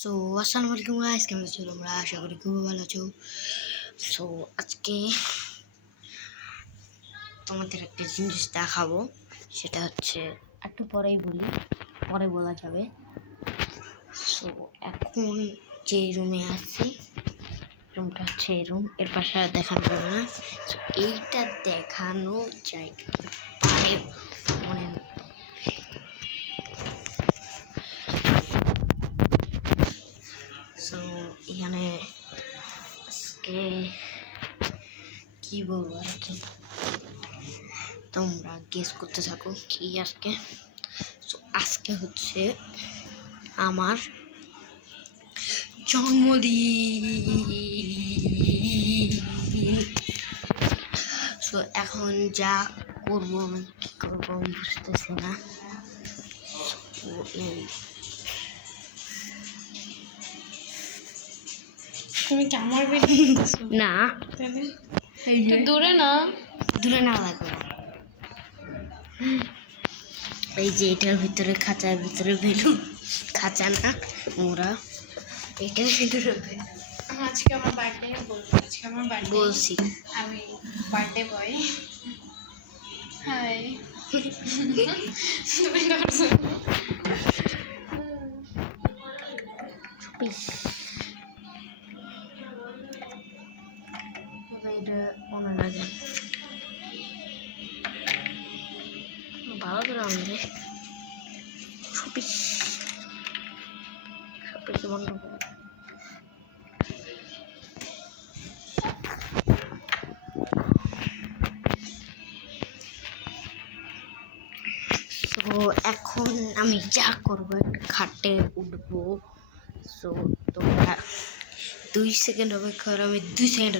So আসসালামু আলাইকুম guys, কেমন আছো তোমরা? আশা করি খুব ভালো আছো। সো আজকে তোমাদের একটা জিনিস দেখাবো, সেটা হচ্ছে একটু পরেই বলি, পরে বলা যাবে। সো এখন যে রুমে আছি, রুমটা হচ্ছে এই রুম, এর পাশে আর দেখানো যাবে না। সো এইটা দেখানো যায় পারে মনে নেই। সো এখানে আজকে কি বলবো আর কি, তোমরা গেস করতে থাকো কি আজকে। সো আজকে হচ্ছে আমার জন্মদিন। সো এখন যা করবো, আমি কি করবো আমি বুঝতেছি না। তুমি কি আমার না, দূরে না দূরে না লাগবে না। এই যে এটার ভিতরে, খাঁচার ভিতরে বেলুন, খাঁচা না মোরা, এটার ভিতরে আজকে আমার বার্থডে আজকে আমার বার্থডে বলছি। আমি বার্থডে বয়। হাই তুমি করছো এটা মনে লাগে ভালো করে আমাদের শপিস শপিস বন্ধ করো। তো এখন আমি যা করবো, একটা খাটে উঠবো। সো তোমরা 2 সেকেন্ড অপেক্ষা করো, আমি 2 সেকেন্ড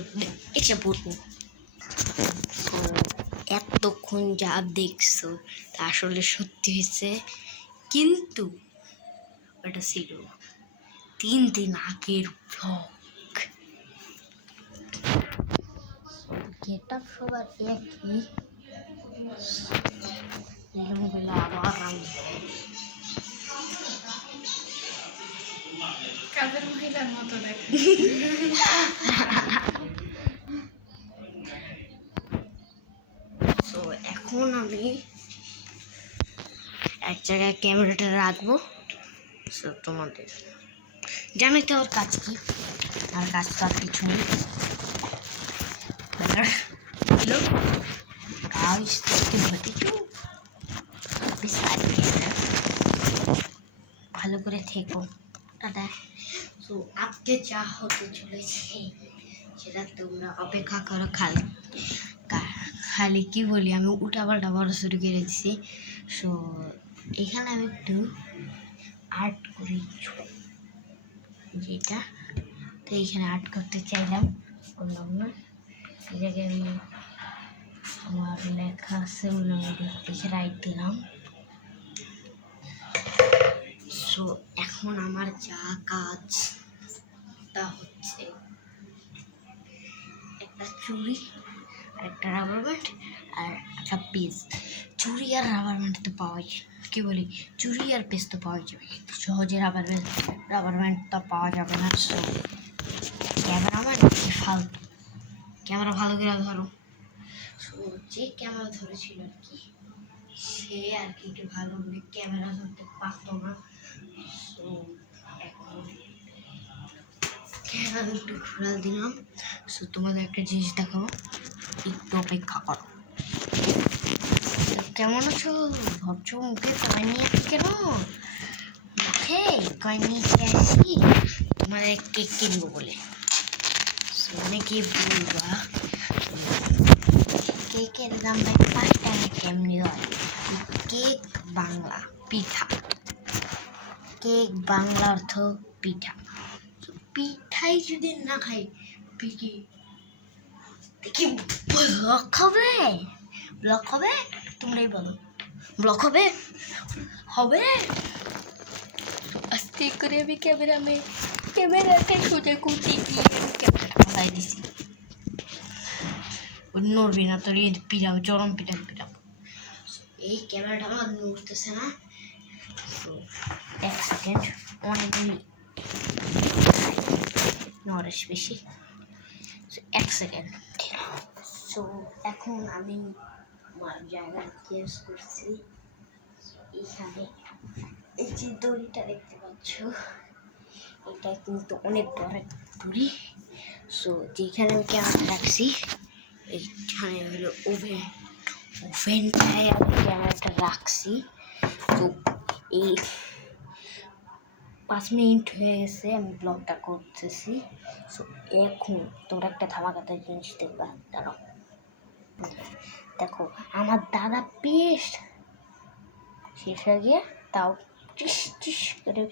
এসে পড়বো। তো এতক্ষণ যা দেখছো তা আসলে সত্যি হয়েছে, কিন্তু ওটা ছিল 3 দিন আগের ব্লগ। গেট আপ সবার একই, এলোমেলো আবার আমি কাজের মহিলার মতো দেখে। তো এখন আমি এক জায়গায় ক্যামেরাটা রাখবো। সো তোমাদের জানোই তো ওর কাজ কি, আর কাজ তো আর কিছু নেই। হ্যালো গাইস, দেখতে পাচ্ছো ভালো করে থেকো, টাটা। সো আজকে যা হতে চলেছে সেটা তোমরা অপেক্ষা করো। খালি কি বলি, আমি উল্টাপাল্টা বড় শুরু করে দিচ্ছি। সো এখানে আমি একটু আর্ট করি, যেটা তো এইখানে আর্ট করতে চাইলাম, করলাম না। এই জায়গায় আমি আমার লেখা আছে, আমি দেখে রাইট দিলাম। সো এখন আমার যা কাজটা হচ্ছে, একটা চুড়ি আর একটা রাবার ব্যান্ড আর একটা পেজ। চুড়ি আর রাবার ব্যান্ড তো পাওয়া যায়, কি বলি, চুড়ি আর পেজ তো পাওয়া যাবে, কিন্তু সহজে রাবার ব্যান্ড তো পাওয়া যাবে না। সো ক্যামেরাম্যান ফালতু, ক্যামেরা ভালো করে ধরো। সো যে ক্যামেরা ধরেছিল আর কি, সে আর কি একটু ভালো করে ক্যামেরা ধরতে পারতো না। সো এখন ক্যামেরা একটু ঘোরা দিলাম। সো তোমাদের একটা জিনিস দেখাবো, একটু অপেক্ষা করো। কেমন আছো? ভাবছো মুখে কয় নিয়ে আসি কেন? মুখে কয় নিয়ে আসি তোমাদের কেক কিনবো বলে। অনেকে বলবা কেকের দাম ভাই 5 টাকা কেমনি হয়? কেক বাংলা পিঠা, কেক বাংলা অর্থ পিঠা। পিঠাই যদি না খাই পিঠি দেখি ব্লক হবে, ব্লক হবে, তোমরাই বলো ব্লক হবে, হবে। আস্তে করে আমি ক্যামেরাতে সোজা করতে গিয়ে ক্যামেরাটা ফালাই দিছি। নড়বি না, তোর পিড়াও চরম পিড়াবো। এই ক্যামেরাটা আমার নড়তেছে না। এক সেকেন্ড, অনেক নরেশ বেশি। এক সেকেন্ড। সো এখন আমি আমার জায়গা চেঞ্জ করছি। এখানে এই যে দড়িটা দেখতে পাচ্ছ, এটা কিন্তু অনেক বড় একটা দড়ি। সো যেখানে আমি ক্যামেরা রাখছি এইখানে হলো ওভেনটায় আমি ক্যামেরাটা রাখছি। তো এই 5 মিনিট হয়ে গেছে আমি ব্লগটা করতেছি। সো এখন তোমরা একটা ধামাকাদার জিনিস দেখবা, দাঁড়াও। দেখো আমার দাদা পেস্ট শেষ হয়ে গিয়ে তাও টিস টিস করে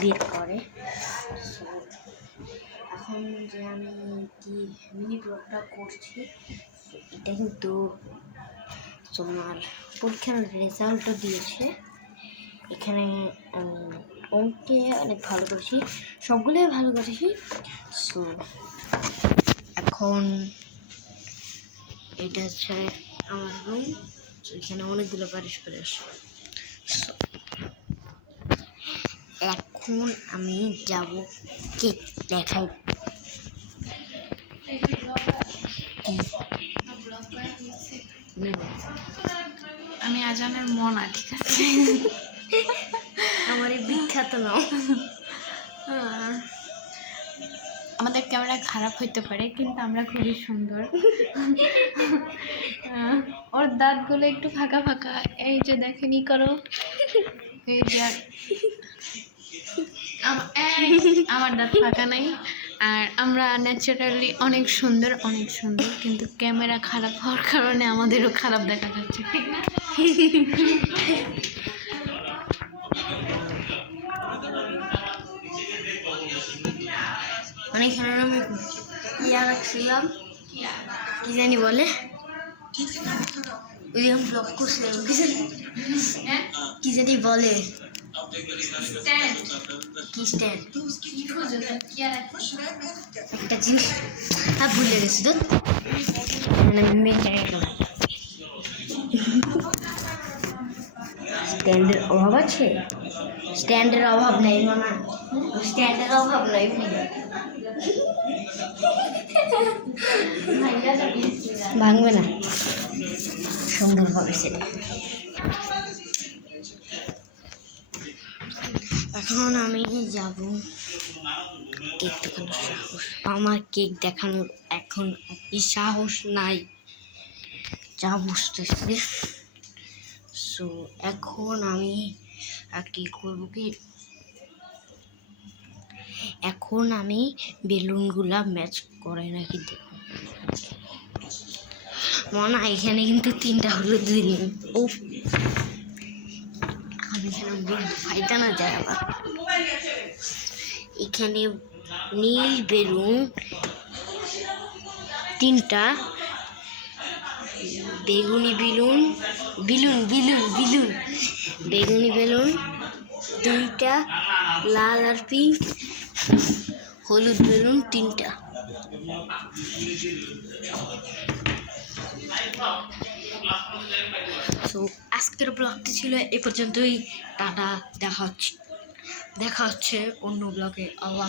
বের করে। সো এখন যে আমি কি মিনি ব্লগটা করছি, এটা কিন্তু তোমার পরীক্ষার রেজাল্টও দিয়েছে। এখানে অঙ্কে অনেক ভালো করেছি, সবগুলোই ভালো করেছি। সো এখন এটা হচ্ছে আমার রুম। এখানে অনেকগুলো বারিশ করে আসে। এখন আমি যাব কেক দেখাই। আমি আজানের মন, ঠিক আছে? আমার এই বিখ্যাত নাম। আমাদের ক্যামেরা খারাপ হইতে পারে, কিন্তু আমরা খুবই সুন্দর। ওর দাঁতগুলো একটু ফাঁকা ফাঁকা, এই যে দেখেনি করো, এই যে আমার দাঁত ফাঁকা নাই। আর আমরা ন্যাচারালি অনেক সুন্দর, অনেক সুন্দর, কিন্তু ক্যামেরা খারাপ হওয়ার কারণে আমাদেরও খারাপ দেখা যাচ্ছে, ঠিক না? অনেকক্ষণ আমি ইয়া রাখছিলাম, কি জানি বলে, ওইরকম ব্লগ করছিলাম, কি জানি বলে, কি স্ট্যান্ড, একটা জিনিস ভুলে গেছি তো, স্ট্যান্ডের অভাব আছে, স্ট্যান্ডের অভাব নেই, মানা স্ট্যান্ডের অভাব নাই, ভাঙবে না, সুন্দরভাবে সেটা। এখন আমি যাব কেক দেখানোর সাহস, আমার কেক দেখানোর এখন কি সাহস নাই, যা বুঝতেছি। সো এখন আমি আর কি করবো কি, এখন আমি বেলুনগুলা ম্যাচ করে নাকি দেখব। মনে হয় এখানে কিন্তু 3টা হলুদ দিলেন। ও আমি এখানে ফাইটা না যায় আবার। এখানে নীল বেলুন 3টা, বেগুনি বেলুন বেগুনি বেলুন 2টা, লাল আর পিঙ্ক, হলুদ বেলুন 3টা। তো আজকের ব্লগটি ছিল এ পর্যন্তই। টাটা, দেখা হচ্ছে অন্য ব্লগে। আল্লাহ।